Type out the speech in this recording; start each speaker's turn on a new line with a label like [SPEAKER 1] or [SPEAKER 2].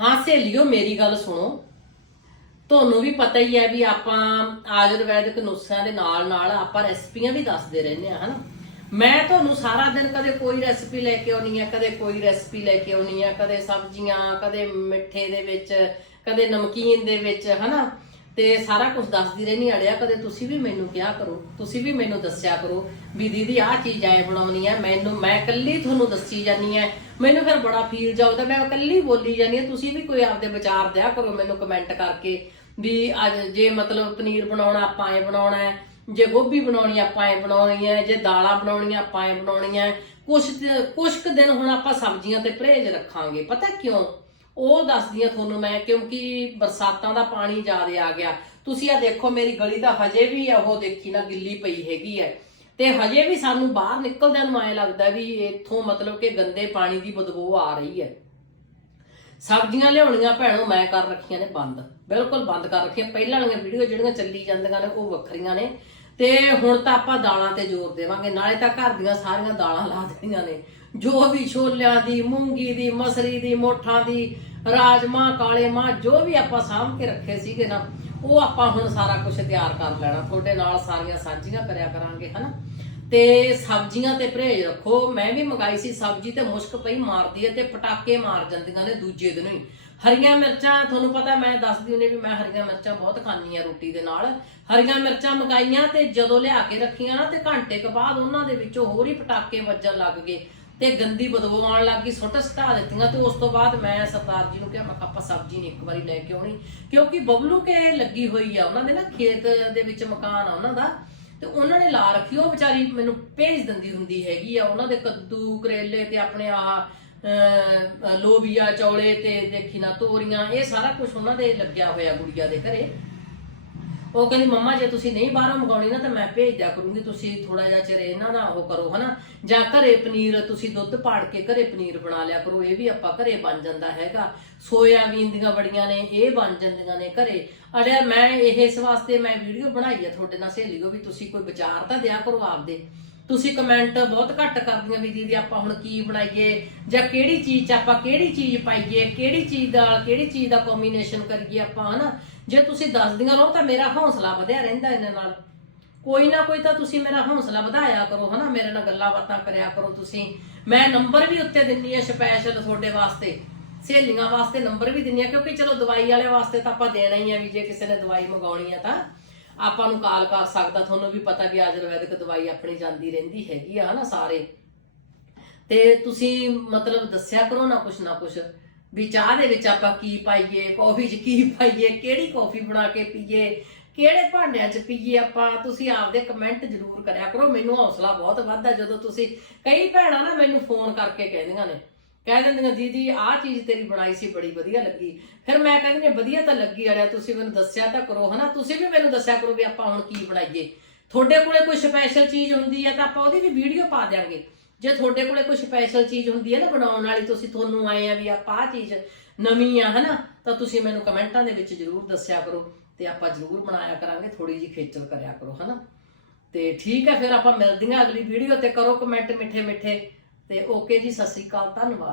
[SPEAKER 1] ਹਾਂ, ਸਹੇਲਿਓ, ਮੇਰੀ ਗੱਲ ਸੁਣੋ। ਤੁਹਾਨੂੰ ਵੀ ਪਤਾ ਹੀ ਹੈ ਵੀ ਆਪਾਂ ਆਯੁਰਵੈਦਿਕ ਨੁਸਖਿਆਂ ਦੇ ਨਾਲ ਨਾਲ ਆਪਾਂ ਰੈਸਪੀਆਂ ਵੀ ਦੱਸਦੇ ਰਹਿੰਦੇ ਆ ਹਨਾ? ਮੈਂ ਤੁਹਾਨੂੰ ਸਾਰਾ ਦਿਨ ਕਦੇ ਕੋਈ ਰੈਸਪੀ ਲੈ ਕੇ ਆਉਣੀ ਆ, ਕਦੇ ਕੋਈ ਰੈਸਪੀ ਲੈ ਕੇ ਆਉਣੀ ਆ, ਕਦੇ ਸਬਜ਼ੀਆਂ, ਕਦੇ ਮਿੱਠੇ ਦੇ ਵਿੱਚ, ਕਦੇ ਨਮਕੀਨ ਦੇ ਵਿੱਚ, ਹਨਾ? ਤੇ ਸਾਰਾ ਕੁਝ ਦੱਸਦੀ ਰਹਿਣੀ ਅੜਿਆ ਕਦੇ ਤੁਸੀਂ ਵੀ ਮੈਨੂੰ ਕਿਹਾ ਕਰੋ, ਤੁਸੀਂ ਵੀ ਮੈਨੂੰ ਦੱਸਿਆ ਕਰੋ ਵੀ ਦੀਦੀ ਆਹ ਚੀਜ਼ ਐ ਬਣਾਉਣੀ ਹੈ ਮੈਨੂੰ, ਮੈਂ ਇਕੱਲੀ ਤੁਹਾਨੂੰ ਦੱਸੀ ਜਾਨੀ ਹੈ ਮੈਨੂੰ ਫਿਰ ਬੜਾ ਫੀਲ ਜਾਉਦਾ ਮੈਂ ਇਕੱਲੀ ਬੋਲੀ ਜਾਨੀ ਹੈ ਤੁਸੀਂ ਵੀ ਕੋਈ ਆਪਦੇ ਵਿਚਾਰ ਦਿਆ ਕਰੋ ਮੈਨੂੰ ਕਮੈਂਟ ਕਰਕੇ ਵੀ ਅੱਜ ਜੇ ਮਤਲਬ ਪਨੀਰ ਬਣਾਉਣਾ, ਆਪਾਂ ਐ ਬਣਾਉਣਾ ਹੈ, ਜੇ ਗੋਭੀ ਬਣਾਉਣੀ, ਆਪਾਂ ਐ ਬਣਾਉਣੀ ਹੈ, ਜੇ ਦਾਲਾਂ ਬਣਾਉਣੀਆਂ, ਆਪਾਂ ਐ ਬਣਾਉਣੀਆਂ ਕੁਛ ਕੁਛ ਕੁ ਦਿਨ ਹੁਣ ਆਪਾਂ ਸਬਜ਼ੀਆਂ ਤੇ ਪਰਹੇਜ਼ ਰੱਖਾਂਗੇ, ਪਤਾ ਕਿਉਂ? ਉਹ ਦੱਸਦੀ ਆ ਤੁਹਾਨੂੰ ਮੈਂ, ਕਿਉਂਕਿ ਬਰਸਾਤਾਂ ਦਾ ਪਾਣੀ ਜ਼ਿਆਦਾ ਆ ਗਿਆ। ਤੁਸੀਂ ਆ ਦੇਖੋ, ਮੇਰੀ ਗਲੀ ਦਾ ਹਜੇ ਵੀ ਉਹ ਦੇਖੀ ਨਾ, ਗਿੱਲੀ ਪਈ ਹੈਗੀ ਹੈ ਤੇ ਹਜੇ ਵੀ ਸਾਨੂੰ ਬਾਹਰ ਨਿਕਲਦਿਆਂ ਨੂੰ ਐ ਲੱਗਦਾ ਵੀ ਇੱਥੋਂ ਮਤਲਬ ਕਿ ਗੰਦੇ ਪਾਣੀ ਦੀ ਬਦਬੂ ਆ ਰਹੀ ਹੈ। ਸਬਜ਼ੀਆਂ ਲਿਆਉਣੀਆਂ ਭੈਣੋ, ਮੈਂ ਕਰ ਰੱਖੀਆਂ ਨੇ ਬੰਦ। ਬਿਲਕੁਲ ਬੰਦ ਕਰ ਰੱਖੀਆਂ। ਪਹਿਲਾਂ ਵਾਲੀਆਂ ਵੀਡੀਓ ਜਿਹੜੀਆਂ ਚੱਲੀ ਜਾਂਦੀਆਂ ਨੇ, ਉਹ ਵੱਖਰੀਆਂ ਨੇ। ਤੇ ਹੁਣ ਤਾਂ ਆਪਾਂ ਦਾਲਾਂ ਤੇ ਜ਼ੋਰ ਦੇਵਾਂਗੇ। ਨਾਲੇ ਤਾਂ ਘਰ ਦੀਆਂ ਸਾਰੀਆਂ ਦਾਲਾਂ ਲਾ ਦੇਣੀਆਂ ਨੇ। ਜੋ ਵੀ ਛੋਲਿਆਂ ਦੀ, ਮੂੰਗੀ ਦੀ, ਮਸਰੀ ਦੀ, ਮੋਠਾਂ ਦੀ, ਰਾਜਮਾ, ਕਾਲੇ ਮਾਂ, ਜੋ ਵੀ ਆਪਾਂ ਸਾਂਭ ਕੇ ਰੱਖੇ ਸੀਗੇ ਨਾ, ਉਹ ਆਪਾਂ ਹੁਣ ਸਾਰਾ ਕੁਝ ਤਿਆਰ ਕਰ ਲੈਣਾ। ਤੁਹਾਡੇ ਨਾਲ ਸਾਰੀਆਂ ਸਾਂਝੀਆਂ ਕਰਿਆ ਕਰਾਂਗੇ, ਹਨਾ? ਤੇ ਸਬਜ਼ੀਆਂ ਤੇ ਪਰਹੇਜ਼ ਰੱਖੋ। ਮੈਂ ਵੀ ਮੰਗਾਈ ਸੀ ਸਬਜ਼ੀ ਤੇ ਮੁਸ਼ਕ ਪਈ ਮਾਰਦੀ ਹੈ ਤੇ ਪਟਾਕੇ ਮਾਰ ਜਾਂਦੀਆਂ ਨੇ ਦੂਜੇ ਦਿਨ ਹੀ। ਹਰੀਆਂ ਮਿਰਚਾਂ, ਤੁਹਾਨੂੰ ਪਤਾ ਮੈਂ ਦੱਸਦੀ ਹੁੰਦੀ ਵੀ ਮੈਂ ਹਰੀਆਂ ਮਿਰਚਾਂ ਬਹੁਤ ਖਾਂਦੀ ਆ ਰੋਟੀ ਦੇ ਨਾਲ। ਹਰੀਆਂ ਮਿਰਚਾਂ ਮੰਗਾਈਆਂ ਤੇ ਜਦੋਂ ਲਿਆ ਕੇ ਰੱਖੀਆਂ ਨਾ, ਤੇ ਘੰਟੇ ਕੁ ਬਾਅਦ ਉਹਨਾਂ ਦੇ ਵਿੱਚੋਂ ਹੋਰ ਹੀ ਪਟਾਕੇ ਵੱਜਣ ਲੱਗ ਗਏ। ਤੇ ਗੰਦੀ ਬਦਬੂ ਲੱਗ ਗਈ ਸੁੱਟ ਸਟਾ ਦਿੱਤੀਆਂ ਤੇ ਉਸ ਤੋਂ ਬਾਅਦ ਮੈਂ ਸਰਦਾਰ ਜੀ ਨੂੰ ਕਿਹਾ ਮੈਂ ਆਪਾਂ ਸਬਜ਼ੀ ਨਹੀਂ ਇੱਕ ਵਾਰੀ ਲੈ ਕੇ ਆਉਣੀ। ਕਿਉਂਕਿ ਬਬਲੂ ਕੇ ਲੱਗੀ ਹੋਈ ਆ ਉਹਨਾਂ ਦੇ ਨਾ ਖੇਤ ਦੇ ਵਿੱਚ ਮਕਾਨ ਆ ਉਹਨਾਂ ਦਾ ਤੇ ਉਹਨਾਂ ਨੇ ਲਾ ਰੱਖੀ ਉਹ ਵਿਚਾਰੀ ਮੈਨੂੰ ਭੇਜ ਦਿੰਦੀ ਹੁੰਦੀ ਹੈਗੀ ਆ ਉਹਨਾਂ ਦੇ ਕੱਦੂ ਕਰੇਲੇ ਤੇ ਆਪਣੇ ਆਹ ਅਹ, ਲੋਬੀਆ ਚੌਲੇ ਤੇ ਦੇਖੀ ਨਾ ਤੋਰੀਆਂ ਇਹ ਸਾਰਾ ਕੁਝ ਉਹਨਾਂ ਦੇ ਲੱਗਿਆ ਹੋਇਆ ਗੁੜੀਆ ਦੇ ਘਰੇ। ਉਹ ਕਹਿੰਦੀ, ਮੰਮਾ, ਜੇ ਤੁਸੀਂ ਨਹੀਂ ਬਾਹਰੋਂ ਮੰਗਾਉਣੀ ਨਾ ਤਾਂ ਮੈਂ ਭੇਜ ਦਿਆ ਕਰੂੰਗੀ। ਤੁਸੀਂ ਥੋੜਾ ਜਿਹਾ ਚਿਰ ਇਹਨਾਂ ਨਾਲ ਉਹ ਕਰੋ, ਹਨਾ? ਜਾਂ ਘਰੇ ਪਨੀਰ ਤੁਸੀਂ ਦੁੱਧ ਪਾੜ ਕੇ ਘਰੇ ਪਨੀਰ ਬਣਾ ਲਿਆ ਕਰੋ, ਇਹ ਵੀ ਆਪਾਂ ਘਰੇ ਬਣ ਜਾਂਦਾ ਹੈਗਾ। ਸੋਇਆਬੀਨ ਦੀਆਂ ਬੜੀਆਂ ਨੇ, ਇਹ ਬਣ ਜਾਂਦੀਆਂ ਨੇ ਘਰੇ। ਅੜਿਆ, ਮੈਂ ਇਹ ਇਸ ਵਾਸਤੇ ਮੈਂ ਵੀਡੀਓ ਬਣਾਈ ਆ ਤੁਹਾਡੇ ਨਾਲ ਸਹੇਲੀਓ ਵੀ, ਤੁਸੀਂ ਕੋਈ ਵਿਚਾਰ ਤਾਂ ਦਿਆ ਕਰੋ ਆਪਦੇ। ਤੁਸੀਂ ਕਮੈਂਟ ਬਹੁਤ ਘੱਟ ਕਰਦੀਆਂ ਵੀ, ਦੀਦੀ, ਆਪਾਂ ਹੁਣ ਕੀ ਬਣਾਈਏ? ਜਾਂ ਕਿਹੜੀ ਚੀਜ਼ 'ਚ ਆਪਾਂ ਕਿਹੜੀ ਚੀਜ਼ ਪਾਈਏ? ਕਿਹੜੀ ਚੀਜ਼ ਦਾ, ਕਿਹੜੀ ਚੀਜ਼ ਦਾ ਕੰਬੀਨੇਸ਼ਨ ਕਰੀਏ ਆਪਾਂ, ਹਨਾ? ਜੇ ਤੁਸੀਂ ਦੱਸਦੀਆਂ ਰਹੋ ਤਾਂ ਮੇਰਾ ਹੌਸਲਾ ਵਧਿਆ ਰਹਿੰਦਾ ਇਹਨਾਂ ਨਾਲ। ਕੋਈ ਨਾ ਕੋਈ ਤਾਂ ਤੁਸੀਂ ਮੇਰਾ ਹੌਸਲਾ ਵਧਾਇਆ ਕਰੋ, ਹਨਾ? ਮੇਰੇ ਨਾਲ ਗੱਲਾਂ ਬਾਤਾਂ ਕਰਿਆ ਕਰੋ ਤੁਸੀਂ। ਮੈਂ ਨੰਬਰ ਵੀ ਉੱਤੇ ਦਿੰਨੀ ਆ ਸਪੈਸ਼ਲ ਤੁਹਾਡੇ ਵਾਸਤੇ। ਸਹੇਲੀਆਂ ਵਾਸਤੇ ਨੰਬਰ ਵੀ ਦਿੰਨੀ ਆ ਕਿਉਂਕਿ ਚਲੋ ਦਵਾਈ ਵਾਲੇ ਵਾਸਤੇ ਤਾਂ ਆਪਾਂ ਦੇਣਾ ਹੀ ਆ ਵੀ ਜੇ ਕਿਸੇ ਨੇ ਦਵਾਈ ਮੰਗਾਉਣੀ ਆ ਤਾਂ। ਆਪਾਂ ਨੂੰ ਕਾਲ ਕਰ ਸਕਦਾ, ਤੁਹਾਨੂੰ ਵੀ ਪਤਾ ਵੀ ਆਯੁਰਵੈਦਿਕ ਦਵਾਈ ਆਪਣੀ ਜਾਂਦੀ ਰਹਿੰਦੀ ਹੈਗੀ ਆ, ਹਨਾ, ਸਾਰੇ। ਤੇ ਤੁਸੀਂ ਮਤਲਬ ਦੱਸਿਆ ਕਰੋ ਨਾ ਕੁਛ ਨਾ ਕੁਛ। ਵੀ ਚਾਹ ਦੇ ਵਿੱਚ ਆਪਾਂ ਕੀ ਪਾਈਏ ਕੌਫੀ 'ਚ ਕੀ ਪਾਈਏ, ਕਿਹੜੀ ਕੌਫੀ ਬਣਾ ਕੇ ਪੀਏ, ਕਿਹੜੇ ਭਾਂਡਿਆਂ 'ਚ ਪੀਏ ਆਪਾਂ, ਤੁਸੀਂ ਆਪਦੇ ਕਮੈਂਟ ਜ਼ਰੂਰ ਕਰਿਆ ਕਰੋ। ਮੈਨੂੰ ਹੌਸਲਾ ਬਹੁਤ ਵੱਧਦਾ ਜਦੋਂ ਤੁਸੀਂ, ਕਈ ਭੈਣਾਂ ਨਾ ਮੈਨੂੰ ਫੋਨ ਕਰਕੇ ਕਹਿੰਦੀਆਂ ਨੇ। ਕਹਿ ਦਿੰਦੀਆਂ, ਦੀਦੀ, ਆਹ ਚੀਜ਼ ਤੇਰੀ ਬਣਾਈ ਸੀ, ਬੜੀ ਵਧੀਆ ਲੱਗੀ। ਫਿਰ ਮੈਂ ਕਹਿੰਦੀ ਹਾਂ, ਵਧੀਆ ਤਾਂ ਲੱਗੀ ਅੜਿਆ ਤੁਸੀਂ ਮੈਨੂੰ ਦੱਸਿਆ ਤਾਂ ਕਰੋ, ਹਨਾ? ਤੁਸੀਂ ਵੀ ਮੈਨੂੰ ਦੱਸਿਆ ਕਰੋ ਵੀ ਆਪਾਂ ਹੁਣ ਕੀ ਬਣਾਈਏ। ਤੁਹਾਡੇ ਕੋਲੇ ਕੋਈ ਸਪੈਸ਼ਲ ਚੀਜ਼ ਹੁੰਦੀ ਹੈ ਤਾਂ ਆਪਾਂ ਉਹਦੀ ਵੀ ਵੀਡੀਓ ਪਾ ਦਿਆਂਗੇ। ਜੇ ਤੁਹਾਡੇ ਕੋਲੇ ਕੋਈ ਸਪੈਸ਼ਲ ਚੀਜ਼ ਹੁੰਦੀ ਹੈ ਨਾ ਬਣਾਉਣ ਵਾਲੀ, ਤੁਸੀਂ ਤੁਹਾਨੂੰ ਆਏ ਆ ਵੀ ਆਪਾਂ ਆਹ ਚੀਜ਼ ਨਵੀਂ ਆ, ਹਨਾ, ਤਾਂ ਤੁਸੀਂ ਮੈਨੂੰ ਕਮੈਂਟਾਂ ਦੇ ਵਿੱਚ ਜ਼ਰੂਰ ਦੱਸਿਆ ਕਰੋ ਤੇ ਆਪਾਂ ਜ਼ਰੂਰ ਬਣਾਇਆ ਕਰਾਂਗੇ ਥੋੜੀ ਜਿਹੀ ਖੇਚਲ ਕਰਿਆ ਕਰੋ, ਹਨਾ। ਤੇ ਠੀਕ ਹੈ, ਫਿਰ ਆਪਾਂ ਮਿਲਦੀਆਂ ਅਗਲੀ ਵੀਡੀਓ ਤੇ, ਕਰੋ ਕਮੈਂਟ ਮਿੱਠੇ ਮਿੱਠੇ ਤੇ ਓਕੇ ਜੀ, ਸਤਿ ਸ੍ਰੀ ਅਕਾਲ, ਧੰਨਵਾਦ।